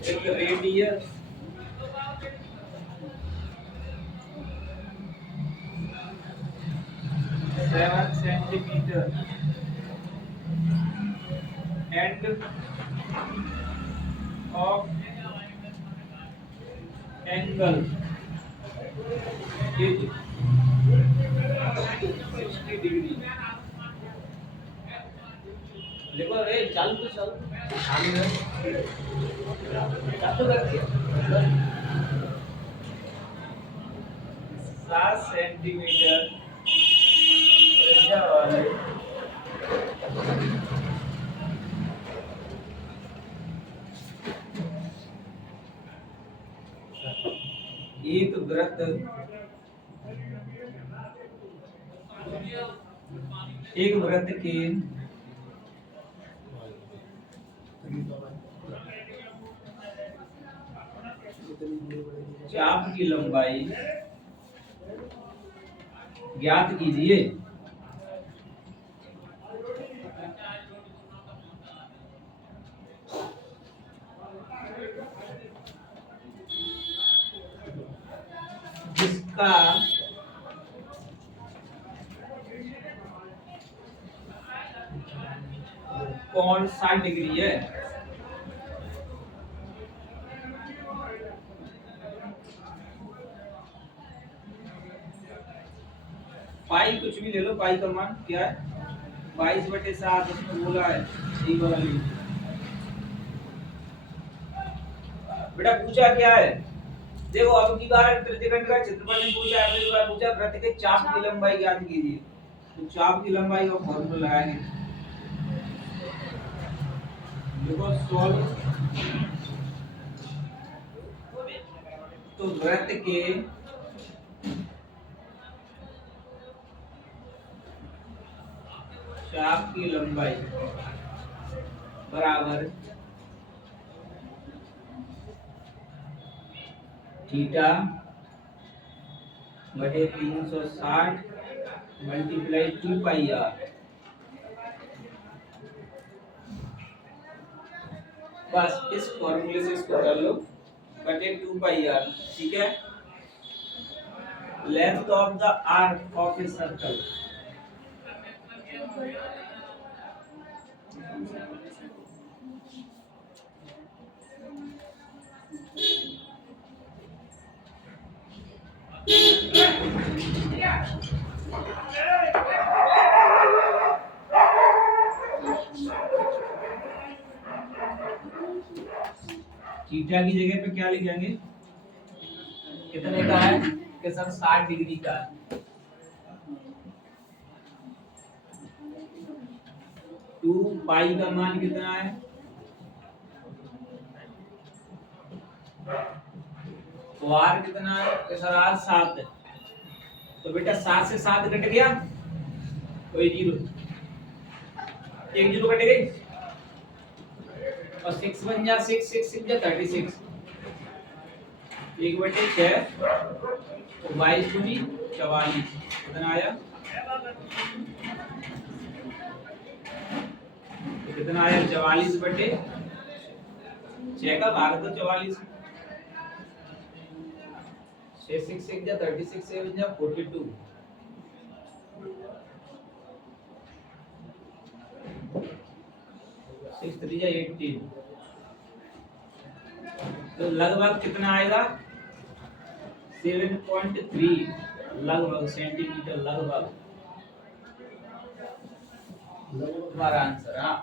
एक radius 7 centimetre end of angle is 60 degree. देखो रे चालू तो चल चालू कर दिया 7 सेंटीमीटर त्रिज्या वाले एक वृत्त के चाप की लंबाई ज्ञात कीजिए। जिसका कोण 60 डिग्री है। पाई कुछ भी ले लो, पाई का मान क्या है 22/7 इसमें बोला है सी वाली। बेटा पूछा क्या है, देखो अब की बार त्रिज्यखंड का क्षेत्रफल नहीं पूछा है, अगली बार पूछा वृत्त के चाप की लंबाई ज्ञात कीजिए। तो चाप की लंबाई का फॉर्मूला लगाएंगे। देखो सॉल्व तो वृत्त के चाप की लंबाई बराबर थीटा बटे 360 मल्टीप्लाई 2 पाई आर। बस इस फॉर्मूले से इसको कर लो बटे 2 पाई आर। ठीक है, length of the arc of a circle theta की जगह पे क्या लिखेंगे, कितने का है कि सर 60 डिग्री का है। 2 पाई का मान कितना है, तो आर कितना है कि सर आर 7 है। तो बेटा 7 से 7 कट गया, कोई जीरो, एक जीरो कट गई और 6 बन जा 6 6 6 जा 36 1/6 तो 22 दूनी 44 कितना आया, तो कितना आया 44/6 का भाग तो 44 6 6 6 जा 36 7 जा 42 6 3 जा 18 तो लगभग कितना आएगा 7.3 लगभग सेंटीमीटर, लगभग हमारा आंसर। हाँ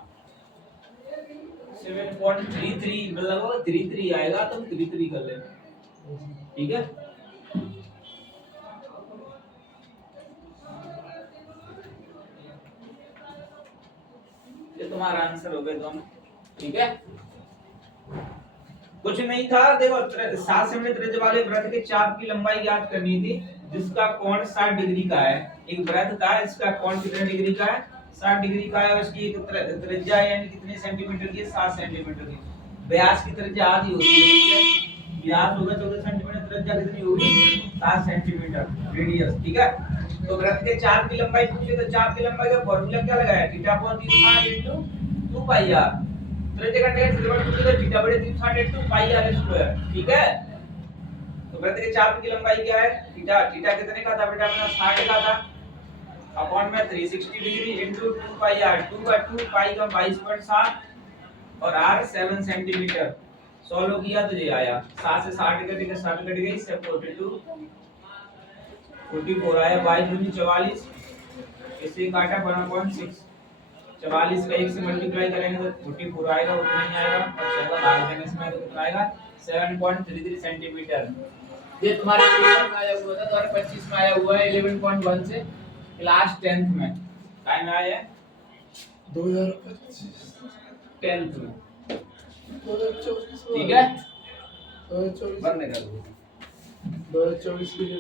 7.33 लगभग 33 आएगा, तो 33 कर लेना। ठीक है, ये तुम्हारा आंसर हो गया दोनों। ठीक है, कुछ नहीं था। देखो 7 सेंटीमीटर त्रिज्या वाले वृत्त के चाप की लंबाई ज्ञात करनी थी जिसका कोण 60 डिग्री का है। एक वृत्त था, इसका कोण कितने डिग्री का है 60 डिग्री का है, और इसकी एक त्रिज्या यानी कितने सेंटीमीटर की है 7 सेंटीमीटर की। व्यास की त्रिज्या आधी होती है, व्यास होगा 14 सेंटीमीटर, त्रिज्या कितनी होगी 7 सेंटीमीटर रेडियस। ठीक है, तो वृत्त के चाप की लंबाई पूछे तो चाप की लंबाई का फार्मूला क्या लगाया, थीटा कोण 360 * 2 पाई आर। त्रिज्या का tan इक्वल टू थीटा बटे 360 पाई r स्क्वायर, ठीक है। तो वृत्त के चाप की लंबाई क्या है? थीटा। थीटा कितने का था बेटा अपना? 60 का था, अपॉन में 360 डिग्री इनटू 2 पाई r, 2 का 2 पाई का 22.7 और r 7 सेंटीमीटर। सॉल्व किया तो ये आया 7 से 60 कट गया, 60 कट गई, 42 44 आया, 22 दूनी 44, इसे काटा 1/6, 44 का 1 से मल्टीप्लाई करेंगे तो 44 आएगा, उतना ही आएगा, और 7 भाग देंगे इसमें तो कितना आएगा? 7.33 सेंटीमीटर। ये तुम्हारे पेपर में आया हुआ था 2025 में आया हुआ है 11.1 से क्लास 10th में। टाइम में आया है 2025 10th में, 2024 ठीक है। 2024 बंद कर दो। 2024 के लिए